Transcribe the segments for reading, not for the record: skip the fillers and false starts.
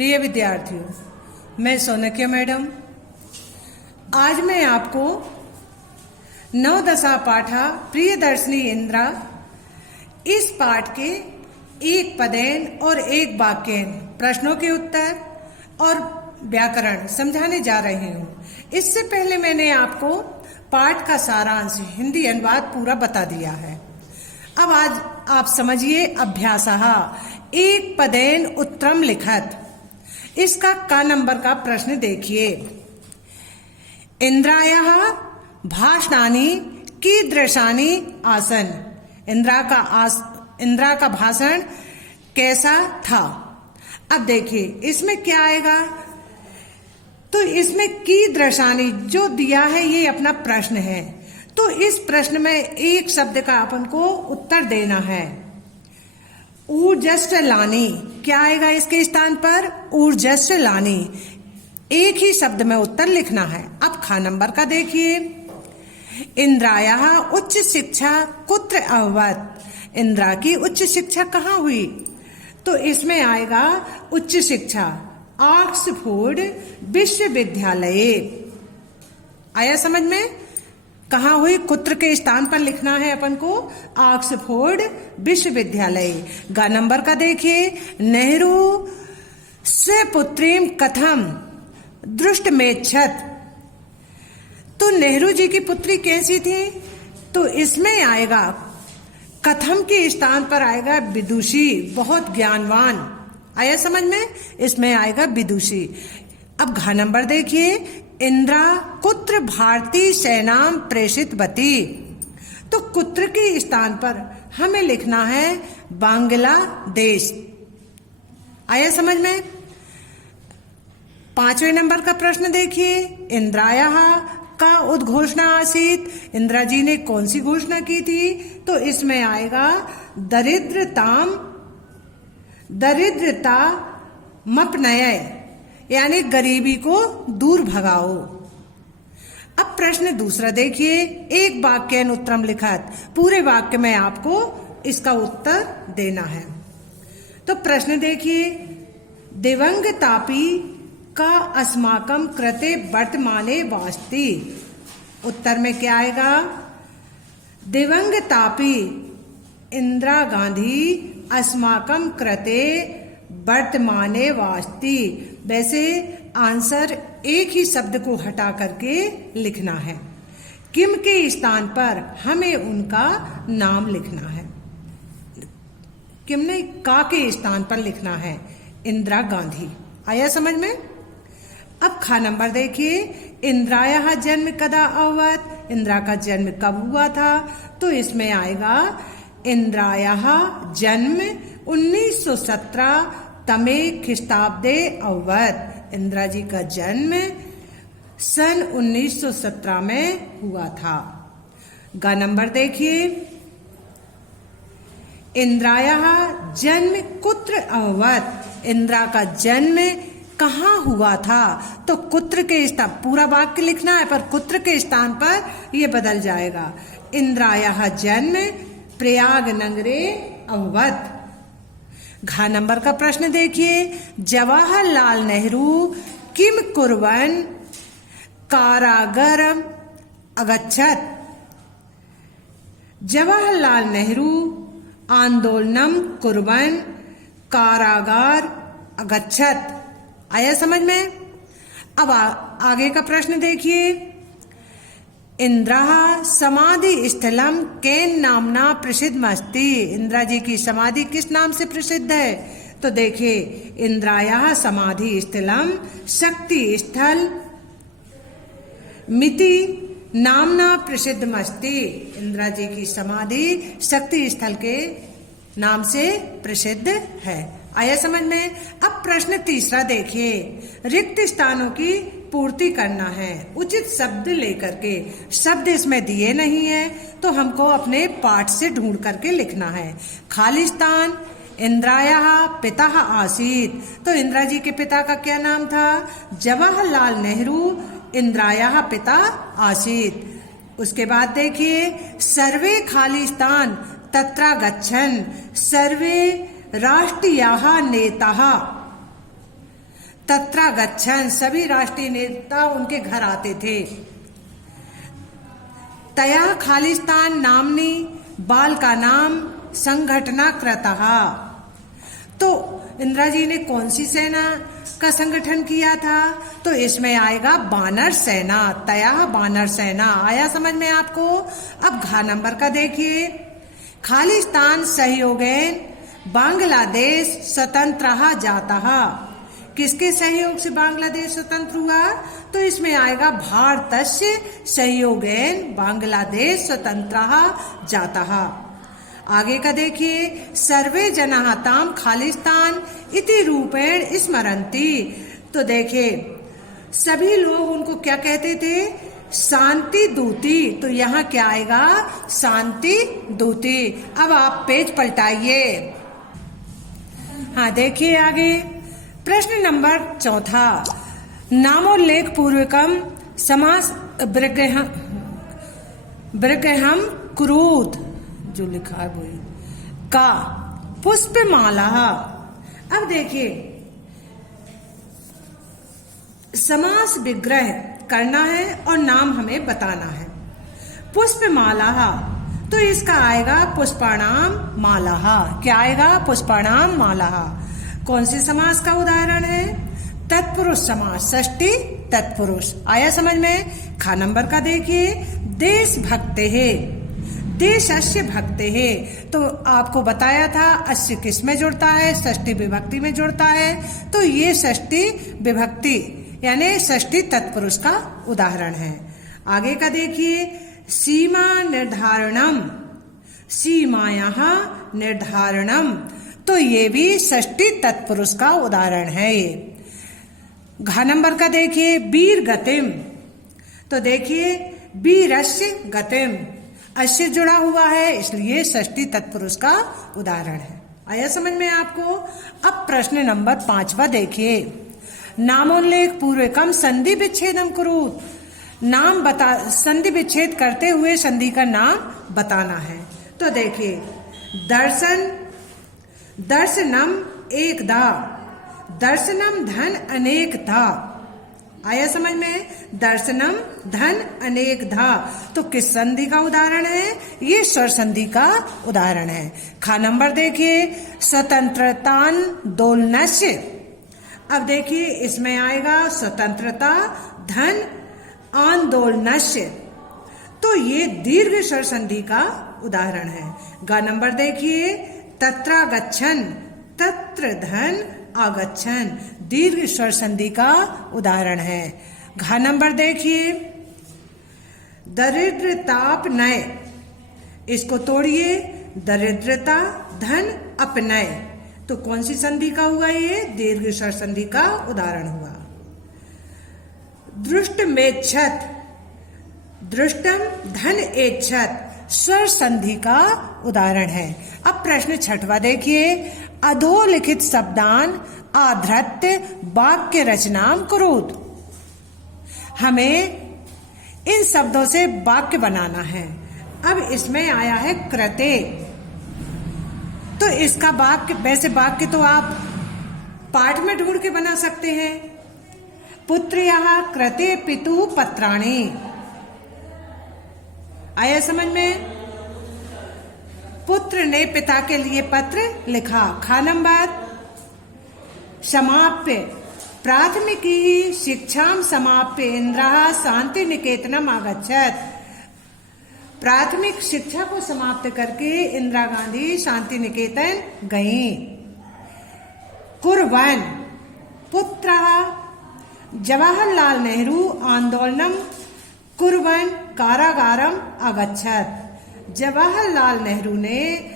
प्रिय विद्यार्थियों, मैं सोनकिया मैडम आज मैं आपको नवदशा पाठा प्रियदर्शिनी इंद्रा इस पाठ के एक पदेन और एक वाक्यन प्रश्नों के उत्तर और व्याकरण समझाने जा रही हूँ। इससे पहले मैंने आपको पाठ का सारांश हिंदी अनुवाद पूरा बता दिया है। अब आज आप समझिए अभ्यासः एक पदेन उत्तरम लिखत। इसका क नंबर का प्रश्न देखिए। इंद्रायाः भाषणानि कीदृशानि आसन्। इंद्रा का भाषण कैसा था। अब देखिए इसमें क्या आएगा, तो इसमें कीदृशानि जो दिया है ये अपना प्रश्न है, तो इस प्रश्न में एक शब्द का अपन को उत्तर देना है। ऊर्जस्व लानी, क्या आएगा इसके स्थान पर, ऊर्जस्व लानी। एक ही शब्द में उत्तर लिखना है। अब ख नंबर का देखिए। इंद्रायाः उच्च शिक्षा कुत्र अभवत्। इंद्रा की उच्च शिक्षा कहाँ हुई, तो इसमें आएगा उच्च शिक्षा ऑक्सफोर्ड विश्वविद्यालय। आया समझ में, कहाँ हुई, कुत्र के स्थान पर लिखना है अपन को ऑक्सफोर्ड विश्वविद्यालय। ग नंबर का देखिए। नेहरू स्वपुत्रीम कथम दृष्टमेच्छत। तो नेहरू जी की पुत्री कैसी थी, तो इसमें आएगा कथम के स्थान पर आएगा विदुषी, बहुत ज्ञानवान। आया समझ में, इसमें आएगा विदुषी। अब घ नंबर देखिए। इंद्रा कुत्र भारतीय सेनाम प्रेषितवती। तो कुत्र के स्थान पर हमें लिखना है बांग्लादेश। आया समझ में। 5वें नंबर का प्रश्न देखिए। इंद्रायाः का उद्घोषणा आसीत। इंदिरा जी ने कौन सी घोषणा की थी, तो इसमें आएगा दरिद्रता मपनय, यानी गरीबी को दूर भगाओ। अब प्रश्न दूसरा देखिए। एक वाक्य उत्तरम लिखत। पूरे वाक्य में आपको इसका उत्तर देना है। तो प्रश्न देखिए। दिवंगतापि का अस्माकं कृते वर्तमाने वास्ति। उत्तर में क्या आएगा, दिवंगतापि इंदिरा गांधी अस्माकं कृते वर्तमाने वास्ति। वैसे आंसर एक ही शब्द को हटा करके लिखना है। किम के स्थान पर हमें उनका नाम लिखना है। किम ने का के स्थान पर लिखना है इंदिरा गांधी। आया समझ में। अब ख नंबर देखिए। इंद्रायाः जन्म कदा अभवत्। इंदिरा का जन्म कब हुआ था, तो इसमें आएगा इंद्रायाः जन्म 1917 तमे ख्रीष्टाब्दे अभवत्। इंदिरा जी का जन्म सन 1917 में हुआ था। ग नंबर देखिए। इंद्रायाः जन्म कुत्र अभवत्। इंदिरा का जन्म कहाँ हुआ था, तो कुत्र के स्थान, पूरा वाक्य लिखना है पर कुत्र के स्थान पर यह बदल जाएगा। इंद्रायाः जन्म प्रयाग नगरे अभवत्। घ नंबर का प्रश्न देखिए। जवाहरलाल नेहरू किम कुर्वन् कारागारम अगच्छत्। जवाहरलाल नेहरू आंदोलनम कुर्वन् कारागार अगच्छत्। आया समझ में। अब आगे का प्रश्न देखिए। इंदिरा समाधि स्थलम केन नामना प्रसिद्ध अस्ति। इंदिरा जी की समाधि किस नाम से प्रसिद्ध है, तो देखिए इंदिरायाः समाधि स्थलम शक्ति स्थल मिति नामना प्रसिद्ध अस्ति। इंदिरा जी की समाधि शक्ति स्थल के नाम से प्रसिद्ध है। आया समझ में। अब प्रश्न तीसरा देखिए। रिक्त स्थानों की पूर्ति करना है उचित शब्द लेकर के। शब्द इसमें दिए नहीं है, तो हमको अपने पाठ से ढूंढ करके लिखना है। खाली स्थान। इंदिरायाः पिता आसीत। तो इंदिरा जी के पिता का क्या नाम था, जवाहरलाल नेहरू इंदिरायाः पिता आसीत। उसके बाद देखिए। सर्वे खाली स्थान तत्र गच्छन्। सर्वे राष्ट्रीयाः नेताः। तत्रा गच्छन, सभी राष्ट्रीय नेता उनके घर आते थे। तया खालिस्तान नामनी बाल का नाम संघटना कृतः, तो इंदिरा जी ने कौन सी सेना का संगठन किया था? तो इसमें आएगा बानर सेना, तया बानर सेना। आया समझ में आपको? अब घ नंबर का देखिए, खालिस्तान सहयोगेन बांग्लादेश स्वतंत्र जाता। किसके सहयोग से बांग्लादेश स्वतंत्र हुआ? तो इसमें आएगा भारतस्य सहयोगेन बांग्लादेश स्वतंत्र जाता। आगे का देखिए, सर्वे जनाः ताम खालिस्तान इति रूपेण स्मरन्ति। तो देखिए सभी लोग उनको क्या कहते थे? शांति दूती। तो यहाँ क्या आएगा? शांति दूती। अब आप पेज पलटाइए। हाँ देखिए आगे, प्रश्न नंबर 4, नामोल्लेख पूर्वकम समास विग्रहम कुरुत, जो लिखा है वो का पुष्पमाला। अब देखिए समास विग्रह करना है और नाम हमें बताना है। पुष्पमाला, तो इसका आएगा पुष्पाणाम माला। क्या आएगा? पुष्पाणाम माला। कौन से समास का उदाहरण है? तत्पुरुष समास, षष्ठी तत्पुरुष। आया समझ में? खा नंबर का देखिए, देश भक्ते है, देशस्य भक्ते है। तो आपको बताया था अस्य किस में जुड़ता है? षष्ठी विभक्ति में जुड़ता है। तो ये षष्ठी विभक्ति यानी षष्ठी तत्पुरुष का उदाहरण है। आगे का देखिए, सीमा निर्धारणम, सीमायाः निर्धारणम, तो ये भी षष्ठी तत्पुरुष का उदाहरण है। ये घ नंबर का देखिए, वीर गतिम, तो देखिए वीरस्य गतिम, अश्य जुड़ा हुआ है इसलिए षष्ठी तत्पुरुष का उदाहरण है। आया समझ में आपको? अब प्रश्न नंबर 5 देखिए, नामोल्लेख पूर्वकम संधि विच्छेदम कुरुत। नाम बता, संधि विच्छेद करते हुए संधि का नाम बताना है। तो देखिए दर्शन, दर्शनम एकदा, दर्शनम धन अनेकधा। आया समझ में? दर्शनम धन अनेकधा, तो किस संधि का उदाहरण है? ये स्वर संधि का उदाहरण है। खा नंबर देखिए, स्वतंत्रतांदोलनस्य। अब देखिए इसमें आएगा स्वतंत्रता धन आंदोलनस्य, तो ये दीर्घ स्वर संधि का उदाहरण है। ग नंबर देखिए, तत्रा गच्छन, तत्र धन आगच्छन, दीर्घ स्वर संधि का उदाहरण है। घ नंबर देखिए, दरिद्रताप नय, इसको तोड़िए, दरिद्रता धन अपनय, तो कौन सी संधि का हुआ? ये दीर्घ स्वर संधि का उदाहरण हुआ। दृष्ट मेच्छत, दृष्टम धन एच्छत, स्वर संधि का उदाहरण है। अब प्रश्न 6 देखिए, अधोलिखित शब्दान आधृत्य वाक्य रचनाम कुरुत। हमें इन शब्दों से वाक्य बनाना है। अब इसमें आया है कृते, तो इसका वाक्य, वैसे वाक्य तो आप पाठ में ढूंढ के बना सकते हैं। पुत्र्याः कृते पितुः पत्राणि। आया समझ में? पुत्र ने पिता के लिए पत्र लिखा। खा नंबर, समाप्य प्राथमिकी शिक्षाम समाप्य इंदिरा शांति निकेतनम आगच्छत। प्राथमिक शिक्षा को समाप्त करके इंदिरा गांधी शांति निकेतन गईं। कुर्वन् पुत्रः जवाहरलाल नेहरू आंदोलनम कुर्वन् कारागारम आगच्छत। जवाहरलाल नेहरू ने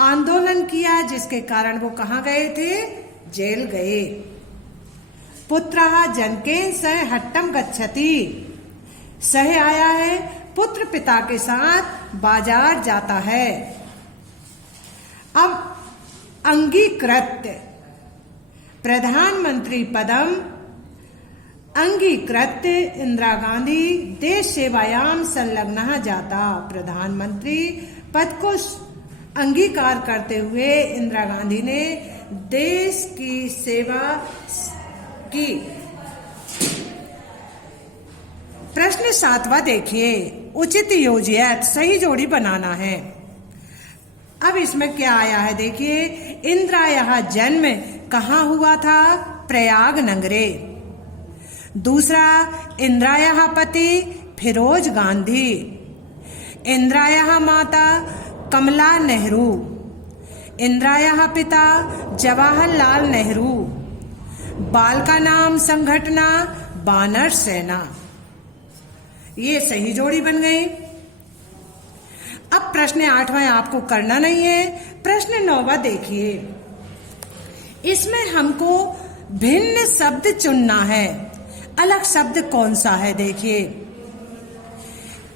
आंदोलन किया जिसके कारण वो कहाँ गए थे? जेल गए। पुत्रः जनकेन सह हट्टम गच्छति। सह आया है, पुत्र पिता के साथ बाजार जाता है। अब अंगीकृत प्रधानमंत्री पदम अंगीकृत इंदिरा गांधी देश सेवायाम संलग्न जाता। प्रधानमंत्री पद को अंगीकार करते हुए इंदिरा गांधी ने देश की सेवा की। प्रश्न 7वां देखिए, उचित योजयत, सही जोड़ी बनाना है। अब इसमें क्या आया है देखिए, इंद्रायः जन्म कहाँ हुआ था? प्रयाग नगरे। दूसरा, इंद्रायः पति फिरोज गांधी। इंद्रायः माता कमला नेहरू। इंद्रायः पिता जवाहरलाल नेहरू। बाल का नाम संघटना बानर सेना। ये सही जोड़ी बन गई। अब प्रश्न 8वां आपको करना नहीं है। प्रश्न 9वां देखिए, इसमें हमको भिन्न शब्द चुनना है। अलग शब्द कौन सा है देखिए,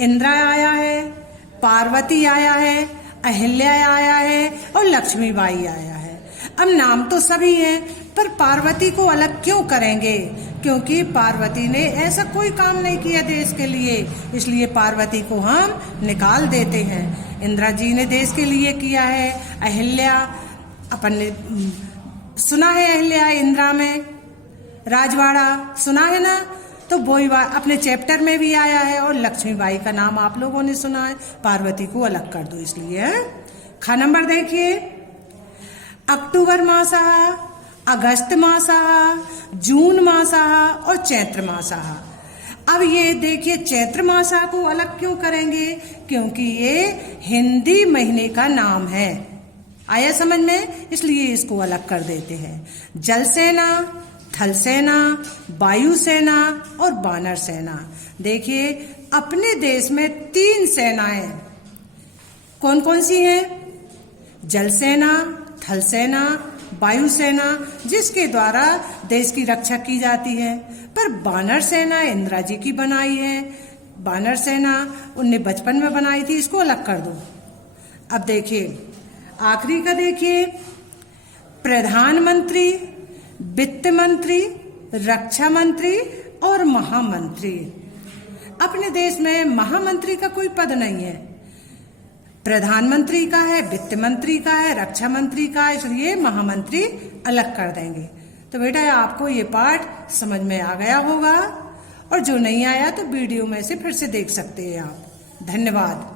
इंद्रा आया है, पार्वती आया है, अहिल्या आया है और लक्ष्मीबाई आया है। अब नाम तो सभी हैं, पर पार्वती को अलग क्यों करेंगे? क्योंकि पार्वती ने ऐसा कोई काम नहीं किया देश के लिए, इसलिए पार्वती को हम निकाल देते हैं। इंदिरा जी ने देश के लिए किया है। अहिल्या, अपन ने सुना है, अहिल्या इंदिरा में राजवाड़ा सुना है ना, तो वही अपने चैप्टर में भी आया है। और लक्ष्मीबाई का नाम आप लोगों ने सुना है। पार्वती को अलग कर दो इसलिए। ख नंबर देखिए, अक्टूबर मासः, अगस्त मासः, जून मासः और चैत्र मासः। अब ये देखिए, चैत्र मासः को अलग क्यों करेंगे? क्योंकि ये हिंदी महीने का नाम है। आया समझ में? इसलिए इसको अलग कर देते हैं। जल सेना, थल सेना, वायु सेना और बानर सेना। देखिए, अपने देश में 3 सेनाएं कौन कौन सी हैं? जल सेना, थल सेना, वायु सेना, जिसके द्वारा देश की रक्षा की जाती है। पर बानर सेना इंदिरा जी की बनाई है। बानर सेना उनने बचपन में बनाई थी, इसको अलग कर दो। अब देखिए, आखिरी का देखिए, प्रधानमंत्री, वित्त मंत्री, रक्षा मंत्री और महामंत्री। अपने देश में महामंत्री का कोई पद नहीं है। प्रधानमंत्री का है, वित्त मंत्री का है, रक्षा मंत्री का है, इसलिए महामंत्री अलग कर देंगे। तो बेटा आपको ये पाठ समझ में आ गया होगा, और जो नहीं आया तो वीडियो में से फिर से देख सकते हैं आप। धन्यवाद।